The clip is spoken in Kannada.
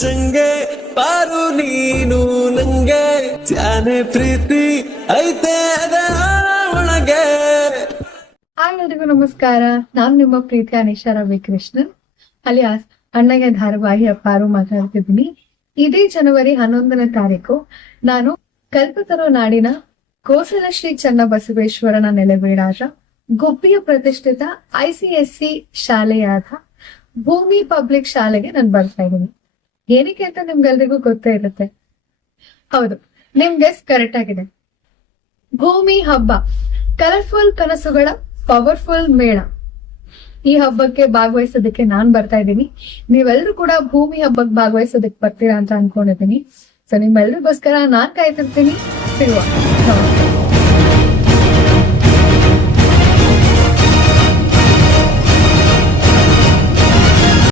ಚಂಗೆ ಪಾರು ನೀನು ನಂಗೆ ತ್ಯಾನೆ ಪ್ರೀತಿ ಐತೆ ಒಳಗೆ. ಎಲ್ಲರಿಗೂ ನಮಸ್ಕಾರ. ನಾನು ನಿಮ್ಮ ಪ್ರೀತಿಯ ನಿಶಾ ರವಿಕೃಷ್ಣನ್ ಅಲಿಯಾಸ್ ಅಣ್ಣಗೆ ಧಾರಾವಾಹಿಯ ಪಾರು ಮಾತಾಡ್ತಿದ್ದೀನಿ. ಇದೇ ಜನವರಿ 11ನೇ ತಾರೀಕು ನಾನು ಕಲ್ಪತರು ನಾಡಿನ ಕೋಸಲ ಶ್ರೀ ಚನ್ನಬಸವೇಶ್ವರನ ನೆಲೆವೀಡಾದ ಗುಬ್ಬಿಯ ಪ್ರತಿಷ್ಠಿತ ICSE ಶಾಲೆಯಾದ ಭೂಮಿ ಪಬ್ಲಿಕ್ ಶಾಲೆಗೆ ನಾನು ಬರ್ತಾ ಇದ್ದೀನಿ. ಏನಕ್ಕೆ ಅಂತ ನಿಮ್ಗೆಲ್ರಿಗೂ ಗೊತ್ತೇ ಇರುತ್ತೆ. ಹೌದು, ನಿಮ್ ಗೆಸ್ ಕರೆಕ್ಟ್ ಆಗಿದೆ. ಭೂಮಿ ಹಬ್ಬ, ಕಲರ್ಫುಲ್ ಕನಸುಗಳ ಪವರ್ಫುಲ್ ಮೇಳ. ಈ ಹಬ್ಬಕ್ಕೆ ಭಾಗವಹಿಸೋದಕ್ಕೆ ನಾನ್ ಬರ್ತಾ ಇದ್ದೀನಿ. ನೀವೆಲ್ಲರೂ ಕೂಡ ಭೂಮಿ ಹಬ್ಬಕ್ಕೆ ಭಾಗವಹಿಸೋದಕ್ಕೆ ಬರ್ತೀರಾ ಅಂತ ಅನ್ಕೊಂಡಿದ್ದೀನಿ. ಸೊ ನಿಮ್ಮೆಲ್ರಿಗೋಸ್ಕರ ನಾನ್ ಕಾಯ್ತಿರ್ತೀನಿ. ಸಿಗುವ.